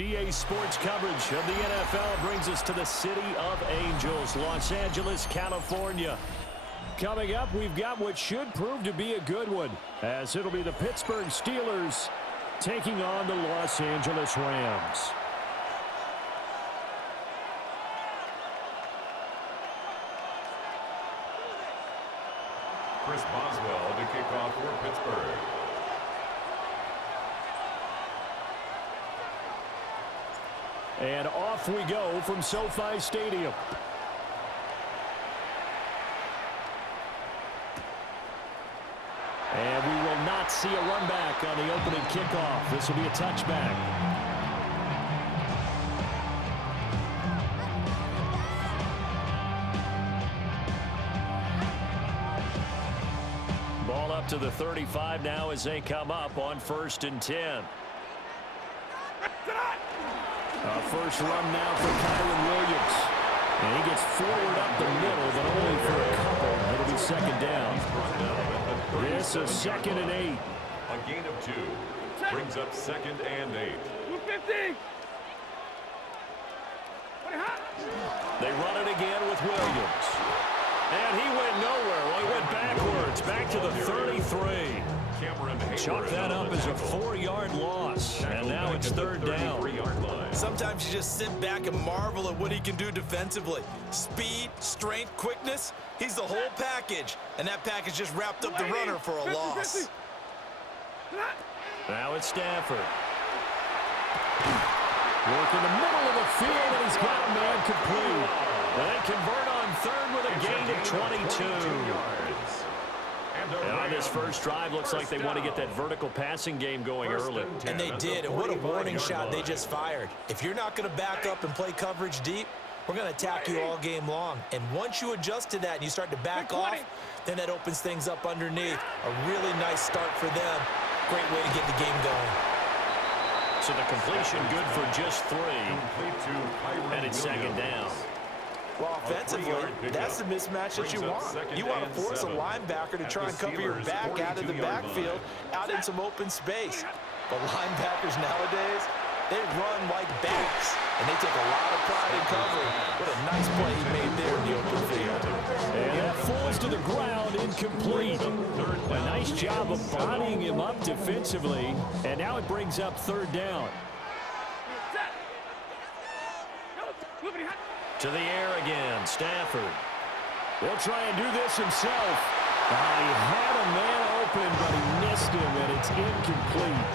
EA Sports coverage of the NFL brings us to the City of Angels, Los Angeles, California. Coming up, we've got what should prove to be a good one, as it'll be the Pittsburgh Steelers taking on the Los Angeles Rams. Chris Boswell to kick off for Pittsburgh. And off we go from SoFi Stadium. And we will not see a run back on the opening kickoff. This will be a touchback. Ball up to the 35 now as they come up on 1st and 10. First run now for Kyron Williams. And he gets forward up the middle, but only for a couple. It'll be second down. This is 2nd and 8. A gain of 2. Brings up 2nd and 8. 250. They run it again with Williams. And he went nowhere. Well, he went backwards, back to the 33. Chalk that up as a 4-yard loss. And now it's 3rd down. Sometimes you just sit back and marvel at what he can do defensively. Speed, strength, quickness. He's the whole package. And that package just wrapped up the runner for a loss. Now it's Stafford. Work in the middle of the field, and he's got a man complete. And they convert on 3rd with a gain of 22. And on this first drive, looks like they want to get that vertical passing game going early. And they did, and what a warning shot they just fired. If you're not going to back up and play coverage deep, we're going to attack you all game long. And once you adjust to that and you start to back off, then that opens things up underneath. A really nice start for them. Great way to get the game going. So the completion good for just 3. And it's 2nd down. Well, offensively, that's the mismatch that you want. You want to force a linebacker to try and cover your back out of the backfield, out in some open space. But linebackers nowadays, they run like backs, and they take a lot of pride in covering. What a nice play he made there in the open field. And that falls to the ground, incomplete. A nice job of bodying him up defensively, and now it brings up 3rd down. To the air again, Stafford. He'll try and do this himself. He had a man open, but he missed him, and it's incomplete.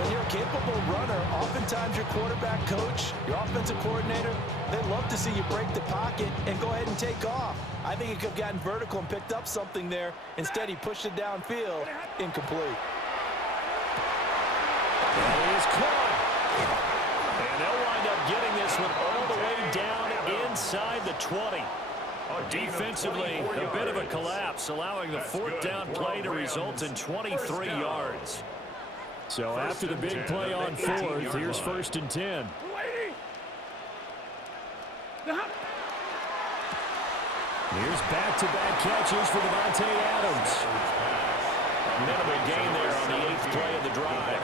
When you're a capable runner, oftentimes your quarterback coach, your offensive coordinator, they love to see you break the pocket and go ahead and take off. I think he could have gotten vertical and picked up something there. Instead, he pushed it downfield. Incomplete. That is caught. And they'll wind up getting this one all the way down inside the 20. Defensively, a bit of a collapse, allowing the 4th down play to result in 23 yards. So after the big play on 4th, here's 1st and 10. Here's back-to-back catches for Davante Adams. Minimal gain there on the 8th play of the drive.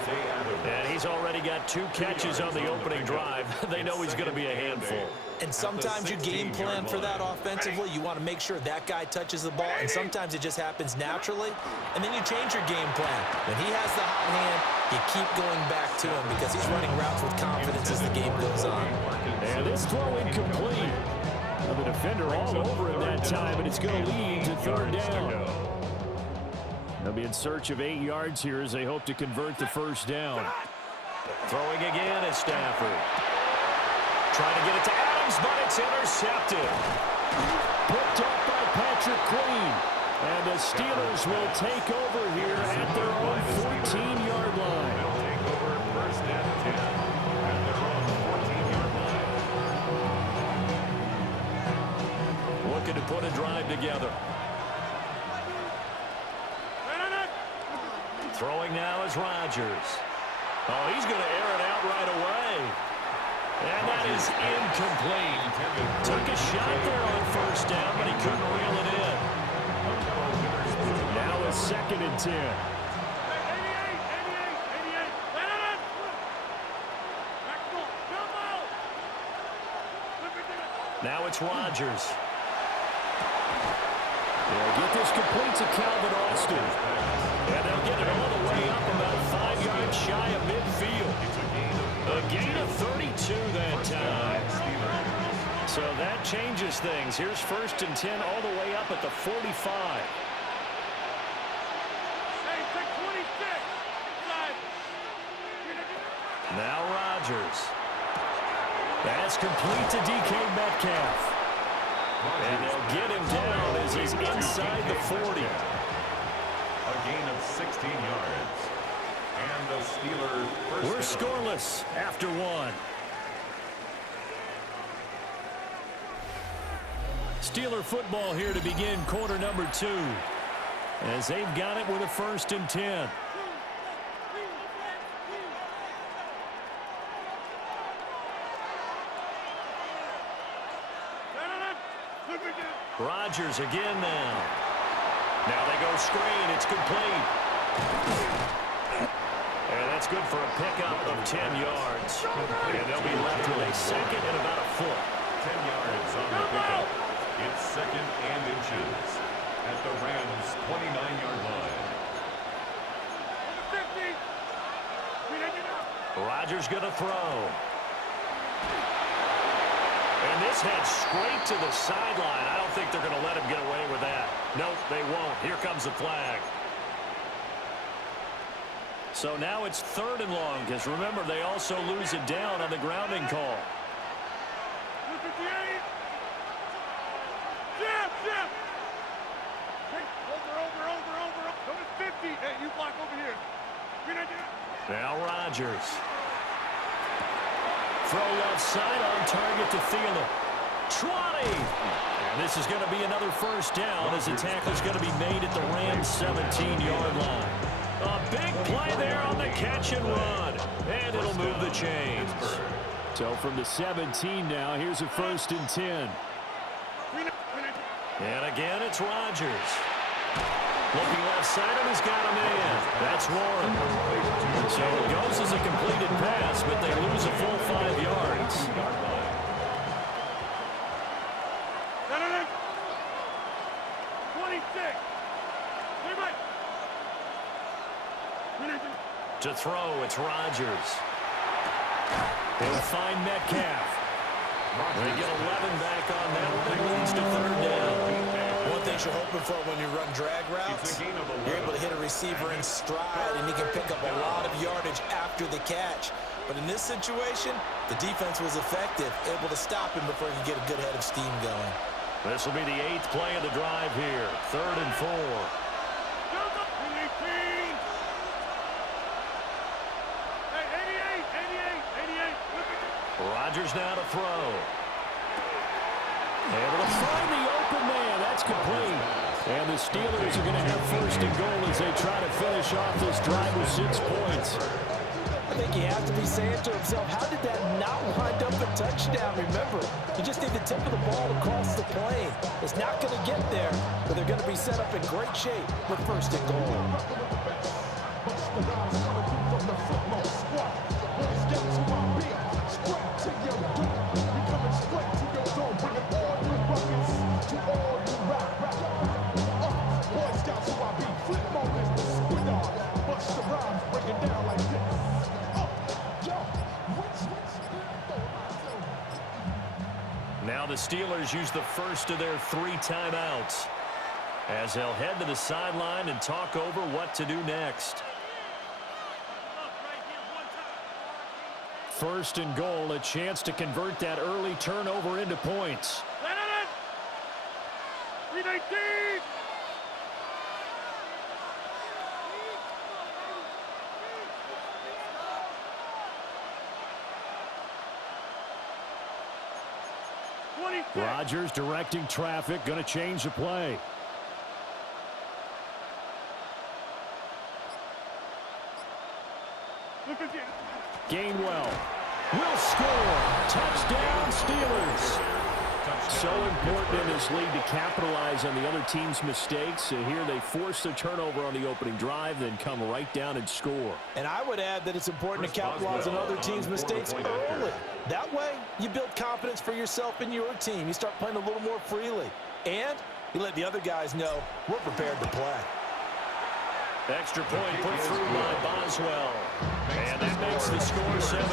And he's already got 2 catches on the opening drive. They know he's going to be a handful. And sometimes you game plan for that offensively. You want to make sure that guy touches the ball, and sometimes it just happens naturally. And then you change your game plan. When he has the hot hand, you keep going back to him because he's running routes with confidence as the game goes on. And this throw incomplete. The defender all over him that time, and it's going to lead to 3rd down. They'll be in search of 8 yards here as they hope to convert the 1st down. Throwing again is Stafford. Trying to get it to Adams, but it's intercepted. Picked up by Patrick Queen. And the Steelers will take over here at their own 14-yard line. Looking to put a drive together. Throwing now is Rodgers. Oh, he's going to air it out right away. And that is incomplete. Took a shot there on 1st down, but he couldn't reel it in. Now it's 2nd and 10. Now it's Rodgers. They'll get this complete to Calvin Austin. And they'll get it all the way up about 5 yards shy of midfield. A gain of 32 that time. So that changes things. Here's 1st and 10 all the way up at the 45. Now Rodgers. That's complete to DK Metcalf. And they'll get him down as he's inside the 40. A gain of 16 yards. And the Steelers first. We're scoreless after 1. Steeler football here to begin quarter number 2. As they've got it with a 1st and 10. Rodgers again now. Now they go screen. It's complete. And that's good for a pickup of 10 yards. And they'll be left with a 2nd and about a foot. 10 yards on the pickup. It's 2nd and inches at the Rams' 29-yard line. Rodgers going to throw. And this heads straight to the sideline. I don't think they're going to let him get away with that. Nope, they won't. Here comes the flag. So now it's 3rd and long, because remember, they also lose it down on the grounding call. Now Rodgers. Throw left side on target to Thielen. 20. And this is going to be another 1st down as the tackle's going to be made at the Rams' 17-yard line. A big play there on the catch and run. And it'll move the chains. So from the 17 now, here's a 1st and 10. And again, it's Rodgers. Looking left side, and he's got him in. That's Warren. So it goes as a completed pass, but they lose a full 5 yards. To throw, it's Rodgers. He'll find Metcalf. They get 11 back on that one. It leads to 3rd down. One thing you're hoping for when you run drag routes, you're able to hit a receiver in stride, and he can pick up a lot of yardage after the catch. But in this situation, the defense was effective, able to stop him before he could get a good head of steam going. This will be the 8th play of the drive here. 3rd and 4. Rodgers now to throw. Able to find the open man. That's complete. And the Steelers are going to have 1st and goal as they try to finish off this drive with 6 points. I think he has to be saying to himself, how did that not wind up a touchdown? Remember, you just need the tip of the ball across the plane. It's not going to get there, but they're going to be set up in great shape with 1st and goal. Now the Steelers use the first of their 3 timeouts as they'll head to the sideline and talk over what to do next. 1st and goal, a chance to convert that early turnover into points. Rodgers directing traffic, going to change the play. Gainwell will score. Touchdown, Steelers. So important in this league to capitalize on the other team's mistakes. So here they force the turnover on the opening drive, then come right down and score. And I would add that it's important to capitalize on other teams' mistakes early. That way, you build confidence for yourself and your team. You start playing a little more freely. And you let the other guys know we're prepared to play. Extra point put through by Boswell. And that makes the score 7-0.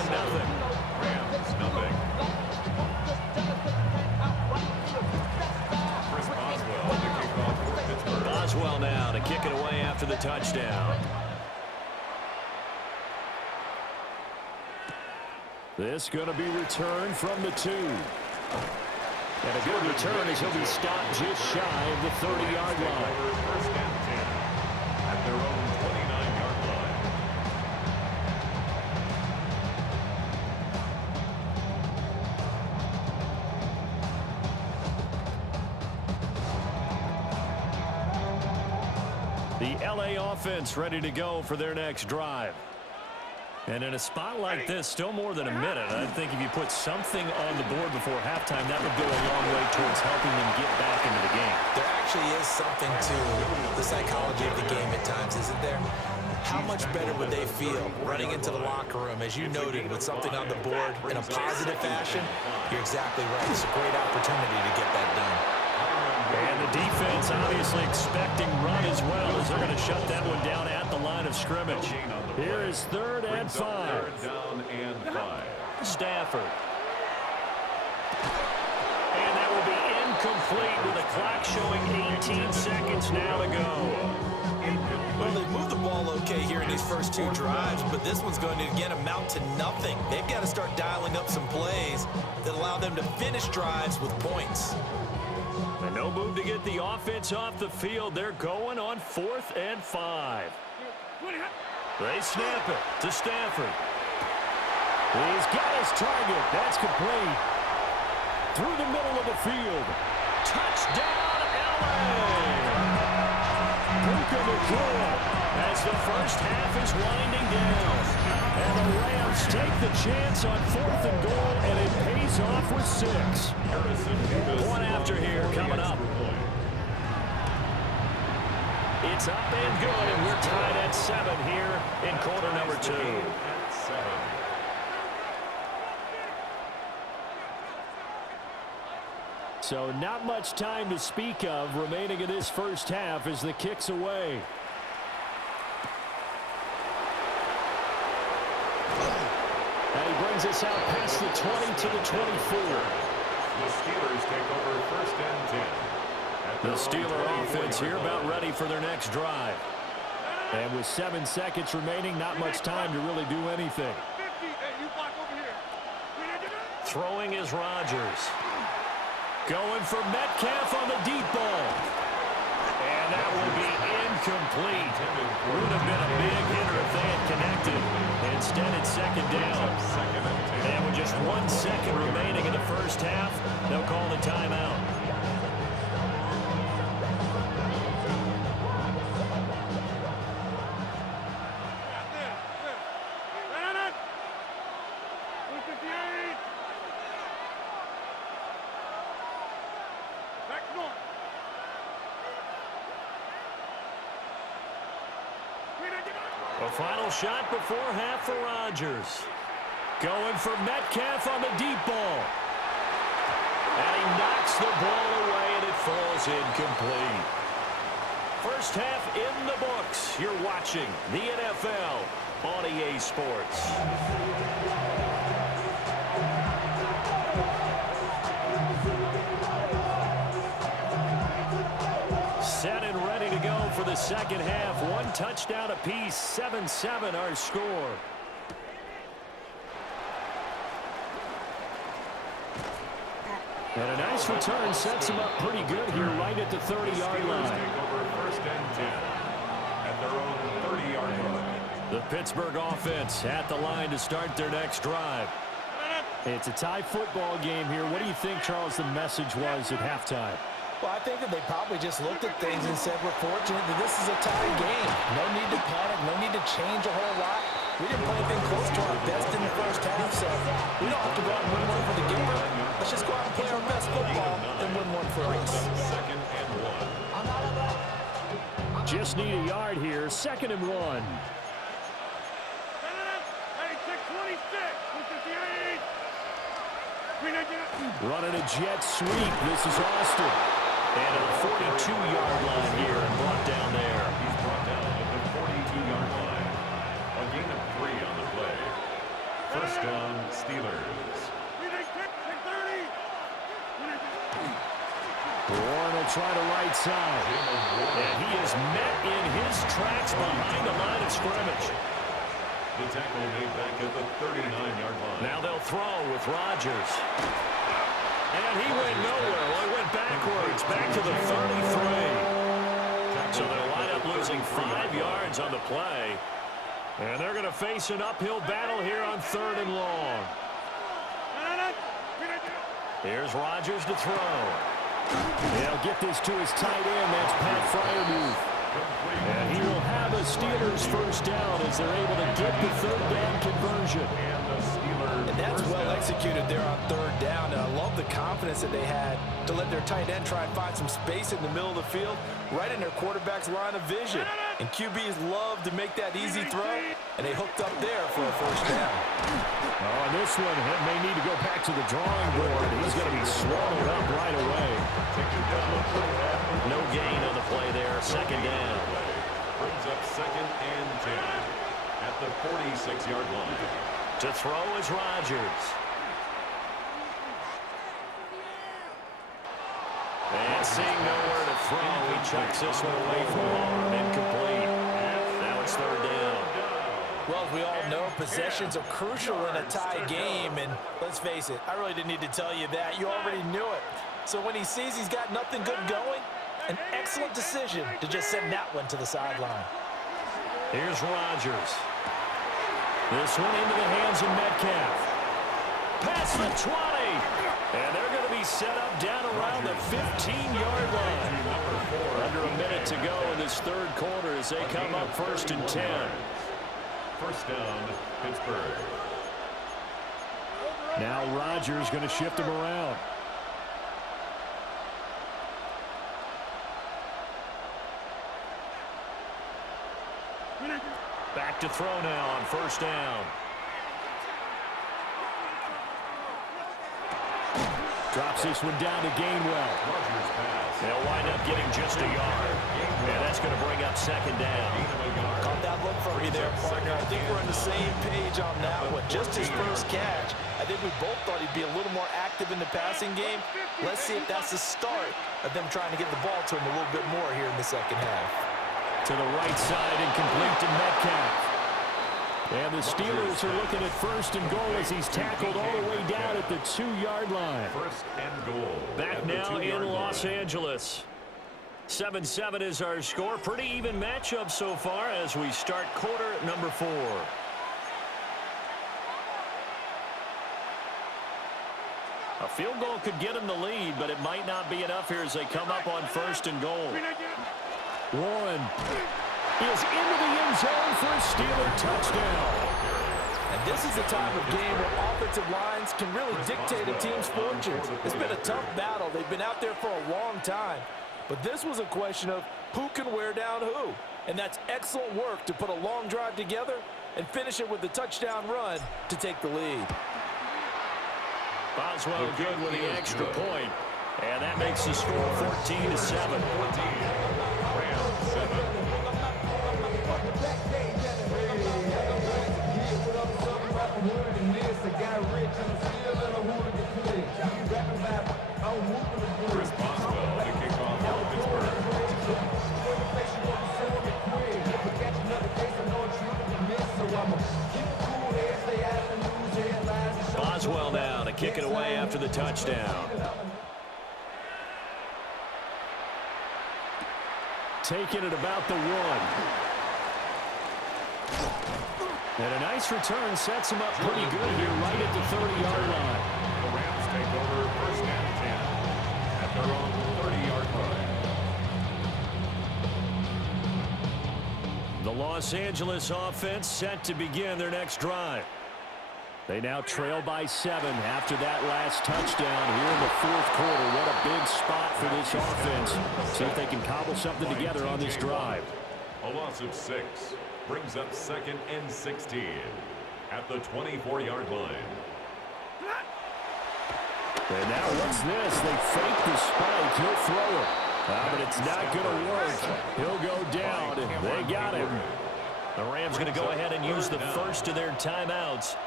Rams, nothing. Boswell now to kick it away after the touchdown. This going to be returned from the 2. And a good return as he'll be stopped just shy of the 30-yard line. First and 10 at their own 29-yard line. The LA offense ready to go for their next drive. And in a spot like this, still more than a minute, I think if you put something on the board before halftime, that would go a long way towards helping them get back into the game. There actually is something to the psychology of the game at times, isn't there? How much better would they feel running into the locker room, as you noted, with something on the board in a positive fashion? You're exactly right. It's a great opportunity to get that done. And the defense obviously expecting run as well, as they're going to shut that one down at the line of scrimmage. Here is 3rd and 5. Third down and 5. Stafford. And that will be incomplete with the clock showing 18 seconds now to go. Well, they've moved the ball okay here in these first 2 drives, but this one's going to, again, amount to nothing. They've got to start dialing up some plays that allow them to finish drives with points. And no move to get the offense off the field. They're going on 4th and 5. They snap it to Stafford. He's got his target. That's complete. Through the middle of the field. Touchdown, LA! Puka Nacua as the first half is winding down. And the Rams take the chance on 4th and goal, and it pays off with 6. One after here coming up. It's up and good, and we're tied at 7 here in quarter number 2. So not much time to speak of remaining in this first half as the kick's away. And he brings us out past the 20 to the 24. The Steelers take over 1st and 10. The Steeler offense here about ready for their next drive. And with 7 seconds remaining, not much time to really do anything. Throwing is Rodgers. Going for Metcalf on the deep ball. And that will be incomplete. Would have been a big hitter if they had connected. Instead, it's 2nd down. And with just 1 second remaining in the first half, they'll call the timeout. A final shot before half for Rodgers. Going for Metcalf on the deep ball. And he knocks the ball away, and it falls incomplete. First half in the books. You're watching the NFL on EA Sports. Set and ready to go for the second half. 1 touchdown apiece. 7-7 our score. And a nice return sets him up pretty good here right at the 30-yard line. Take over 1st and 10 at their own 30-yard line. The Pittsburgh offense at the line to start their next drive. It's a tie football game here. What do you think, Charles, the message was at halftime? Well, I think that they probably just looked at things and said, we're fortunate that this is a tie game. No need to panic, no need to change a whole lot. We didn't play anything close to our best in the first half, so we don't have to go out and win one for the game. Let's just go out and play our best football and win one for us. Second and 1. Just need a yard here. 2nd and 1. Running a jet sweep. This is Austin. And a 42-yard line here and brought down there. He's brought down at the 42-yard line. A gain of 3 on the play. First down, Steelers. Warren will try to right side. And he is met in his tracks behind the line of scrimmage. The tackle made back at the 39-yard line. Now they'll throw with Rodgers. And he went nowhere. Well, he went backwards, back to the 33. So they'll wind up losing 5 yards on the play. And they're going to face an uphill battle here on 3rd and long. Here's Rodgers to throw. He'll get this to his tight end. That's Pat Freiermuth. And he will have a Steelers first down as they're able to get the 3rd down conversion. And that's well executed there on 3rd down. And I love the confidence that they had to let their tight end try and find some space in the middle of the field, right in their quarterback's line of vision. And QBs love to make that easy throw, and they hooked up there for a first down. Oh, and this one may need to go back to the drawing board. He's going to be swallowed up right away. No gain on the play there. 2nd down. Brings up 2nd and 10 at the 46-yard line. To throw is Rodgers. And seeing nowhere to throw, he chucks this one away from home. Incomplete. Now it's 3rd down. Well, as we all know, possessions are crucial in a tie game. And let's face it, I really didn't need to tell you that. You already knew it. So when he sees he's got nothing good going, an excellent decision to just send that one to the sideline. Here's Rodgers. This one into the hands of Metcalf. Past the 20. And they're going to be set up down around the 15-yard line. Under a minute to go in this 3rd quarter as they come up 1st and 10. First down, Pittsburgh. Now Rodgers going to shift him around. Back to throw now on 1st down. Drops this one down to Gainwell. They'll wind up getting just a yard. And that's going to bring up 2nd down. Caught that look for me there, partner. I think we're on the same page on that one. Just his first catch. I think we both thought he'd be a little more active in the passing game. Let's see if that's the start of them trying to get the ball to him a little bit more here in the 2nd half. To the right side and complete to Metcalf. And the Steelers are looking at 1st and goal as he's tackled all the way down at the 2-yard line. 1st and goal. Back now in Los Angeles. 7-7 is our score. Pretty even matchup so far as we start quarter number 4. A field goal could get them the lead, but it might not be enough here as they come up on 1st and goal. Warren is into the end zone for a Steeler touchdown. And this is the time of game where offensive lines can really dictate a team's fortunes. It's been a tough battle. They've been out there for a long time. But this was a question of who can wear down who. And that's excellent work to put a long drive together and finish it with the touchdown run to take the lead. Boswell good with the extra point. And that makes the score 14-7. 14. Rams 7. Chris Boswell to kick off for Pittsburgh. Boswell now to kick it away after the touchdown. Taking it about the 1. And a nice return sets him up pretty good here right at the 30-yard line. The Rams take over 1st and 10 at their own 30-yard line. The Los Angeles offense set to begin their next drive. They now trail by 7 after that last touchdown here in the fourth quarter. What a big spot for this offense. See if they can cobble something together on this drive. A loss of 6 brings up 2nd and 16 at the 24-yard line. And now what's this? They fake the spike. He'll throw it. But it's not going to work. He'll go down. They got him. The Rams going to go ahead and use the first of their timeouts.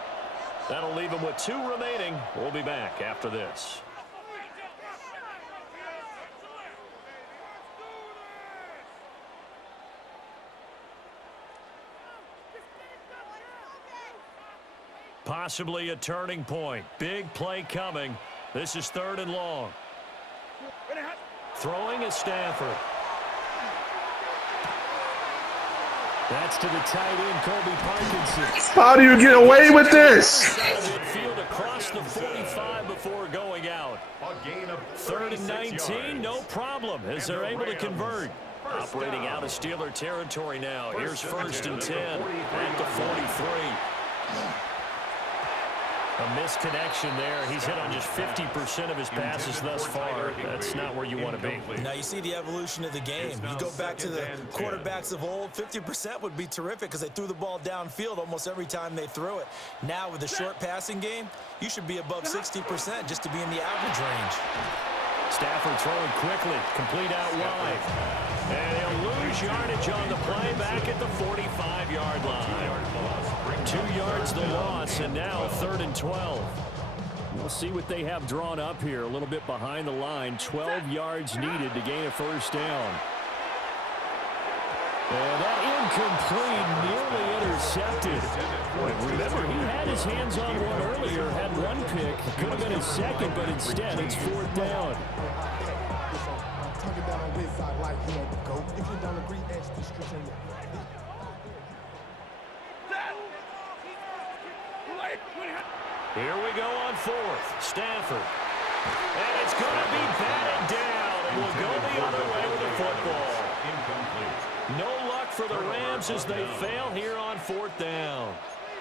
That'll leave them with 2 remaining. We'll be back after this. Possibly a turning point. Big play coming. This is 3rd and long. Throwing is Stafford. That's to the tight end, Colby Parkinson. How do you get away with this? Midfield across the 45 before going out. 3rd and 19, no problem, as they're able to convert. Operating out of Steeler territory now. Here's 1st and 10 at the 43. A misconnection there. He's hit on just 50% of his passes thus far. That's not where you want to be. Now you see the evolution of the game. You go back to the quarterbacks of old, 50% would be terrific because they threw the ball downfield almost every time they threw it. Now with the short passing game, you should be above 60% just to be in the average range. Stafford throwing quickly, complete out wide. And he'll lose yardage on the play back at the 45-yard line. 2 yards the loss, and now 3rd and 12. We'll see what they have drawn up here. A little bit behind the line. 12 yards needed to gain a 1st down. And that incomplete, nearly intercepted. Remember, he had his hands on one earlier, had 1 pick. Could have been his 2nd, but instead it's 4th down. Here we go on 4th. Stafford. And it's going to be batted down. And will go the other way with the football. Incomplete. No luck for the Rams as they fail here on 4th down.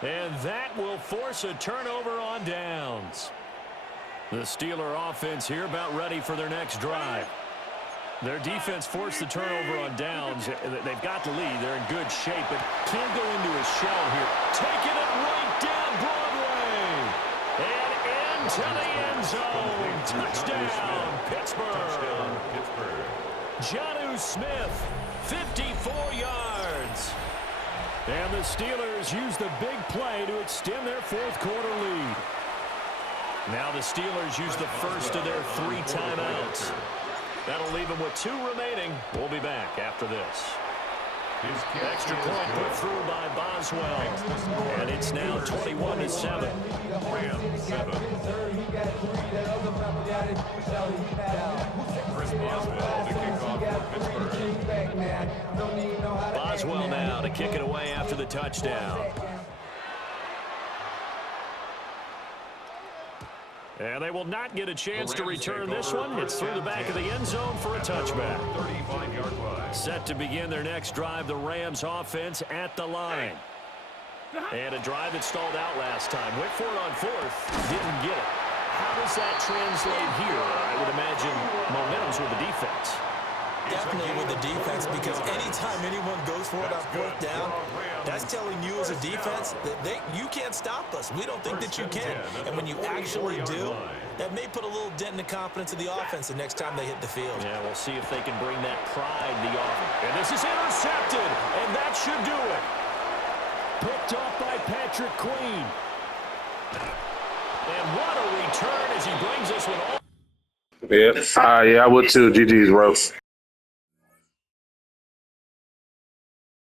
And that will force a turnover on downs. The Steeler offense here about ready for their next drive. Their defense forced the turnover on downs. They've got the lead. They're in good shape, but can't go into a shell here. Taking it right down Broadway. And into the end zone. Touchdown, Pittsburgh. Jonnu Smith, 54 yards. And the Steelers use the big play to extend their 4th quarter lead. Now the Steelers use the first of their 3 timeouts. That'll leave them with 2 remaining. We'll be back after this. Extra point put through by Boswell. And it's now 21-7. Rams 7. Chris Boswell to kick off for Pittsburgh. Boswell now to kick it away after the touchdown. And they will not get a chance to return this one. It's through the back of the end zone for a touchback. 35-yard line. Set to begin their next drive, the Rams offense at the line. And a drive that stalled out last time. Went for it on 4th, didn't get it. How does that translate here? I would imagine momentum's with the defense. Definitely with the defense, because anytime anyone goes for it on 4th down, that's telling you as a defense that you can't stop us. We don't think that you can. And when you actually do, that may put a little dent in the confidence of the offense the next time they hit the field. Yeah, we'll see if they can bring that pride the offense. And this is intercepted, and that should do it. Picked off by Patrick Queen. And what a return as he brings us with all. Yeah, I would too. GG's, bro.